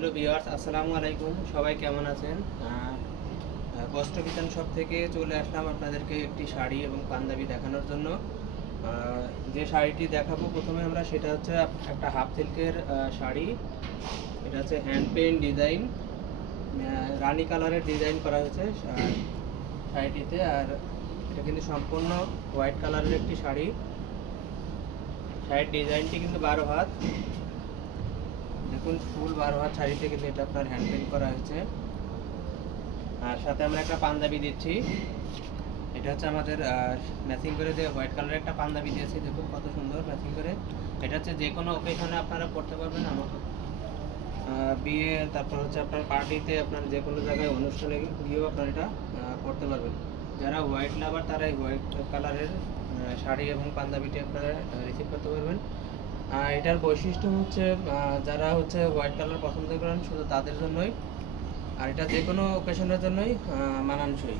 Hello viewers, আসসালামু আলাইকুম। সবাই কেমন আছেন? বস্ত্র বিতান শপ থেকে চলে আসলাম আপনাদেরকে একটি শাড়ি এবং পাঞ্জাবি দেখানোর জন্য। যে শাড়িটি দেখাবো প্রথমে আমরা, সেটা হচ্ছে একটা হাফ সিল্কের শাড়ি। এটা হচ্ছে হ্যান্ড পেইন্ট ডিজাইন, রানী কালারের ডিজাইন করা হয়েছে শাড়িটিতে। আর এটা কিন্তু সম্পূর্ণ হোয়াইট কালারের একটি শাড়ি। শাড়ির ডিজাইনটি কিন্তু 12 হাত। দেখুন, ফুল 12 হাত শাড়িতে কিন্তু এটা আপনার হ্যান্ড পেইন্ট করা হয়েছে। আর সাথে আমরা একটা পাঞ্জাবি দিচ্ছি। এটা হচ্ছে আমাদের ম্যাচিং করে যে হোয়াইট কালারের একটা পাঞ্জাবি দিয়েছি, দেখুন কত সুন্দর ম্যাচিং করে। এটা হচ্ছে যে কোনো অকেশনে আপনারা পড়তে পারবেন। আমাকে বিয়ে, তারপর হচ্ছে আপনার পার্টিতে, আপনার যে কোনো জায়গায় অনুষ্ঠানে গিয়েও আপনারা এটা পড়তে পারবেন। যারা হোয়াইট লাভার তারা এই হোয়াইট কালারের শাড়ি এবং পাঞ্জাবিটি আপনারা রিসিভ করতে পারবেন। এটার বৈশিষ্ট্য হচ্ছে যারা হচ্ছে হোয়াইট কালার পছন্দ করেন শুধু তাদের জন্যই। আর এটা যে কোনো অকেশনের জন্যই মানানসই।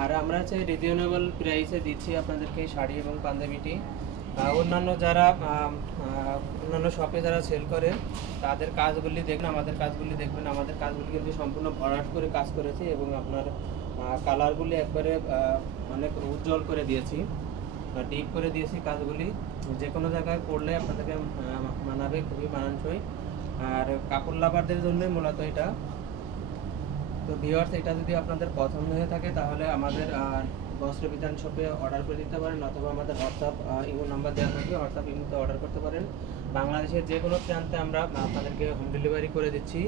আর আমরা হচ্ছে রিজনেবল প্রাইসে দিচ্ছি আপনাদেরকে এই শাড়ি এবং পাঞ্জাবিটি। অন্যান্য যারা অন্যান্য শপে যারা সেল করে তাদের কাজগুলি দেখবেন, আমাদের কাজগুলি দেখবেন। আমাদের কাজগুলি কিন্তু সম্পূর্ণ ভরাট করে কাজ করেছি এবং আপনার কালারগুলি একবারে অনেক উজ্জ্বল করে দিয়েছি, ডিপ করে দিয়েছি কাজগুলি। যে কোনো জায়গায় পড়লে আপনাদেরকে মানাবে, খুবই মানানসই। আর কাপড় লাভারদের জন্যই মূলত এটা। তো ভিউয়ার্স, এটা যদি আপনাদের পছন্দ হয়ে থাকে তাহলে আমাদের বস্ত্র বিতান শপে অর্ডার করে দিতে পারেন, অথবা আমাদের হোয়াটসঅ্যাপ ইমো নাম্বার দেওয়া থাকবে, হোয়াটসঅ্যাপ ইমোতে অর্ডার করতে পারেন। বাংলাদেশের যে কোনো প্রান্তে আমরা আপনাদেরকে হোম ডেলিভারি করে দিচ্ছি।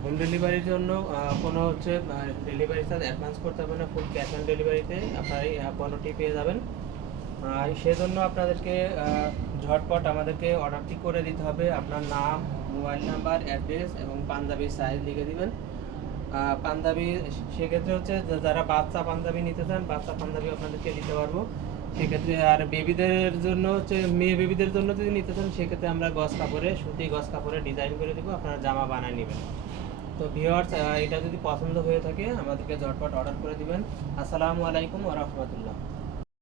হোম ডেলিভারির জন্য কোনো হচ্ছে ডেলিভারি চার্জ অ্যাডভান্স করতে হবে না, ফুল ক্যাশ অন ডেলিভারিতে আপনারা এই পণ্যটি পেয়ে যাবেন। সেজন্য আপনাদেরকে ঝটপট আমাদেরকে অর্ডারটি করে দিতে হবে। আপনার নাম, মোবাইল নাম্বার, অ্যাড্রেস এবং পাঞ্জাবির সাইজ লিখে দিবেন। পাঞ্জাবি সেক্ষেত্রে হচ্ছে যারা বাচ্চা পাঞ্জাবি নিতে চান, বাচ্চা পাঞ্জাবি আপনাদেরকে দিতে পারবো সেক্ষেত্রে। আর বেবিদের জন্য হচ্ছে, মেয়ে বেবিদের জন্য যদি নিতে চান সেক্ষেত্রে আমরা গজ কাপড়ে, সুতি গজ কাপড়ে ডিজাইন করে দেবো, আপনারা জামা বানায় নেবেন। তো ভিউয়ার্স, এটা যদি পছন্দ হয়ে থাকে আমাদেরকে ঝটপট অর্ডার করে দিবেন। আসসালামু আলাইকুম ওয়া রাহমাতুল্লাহ।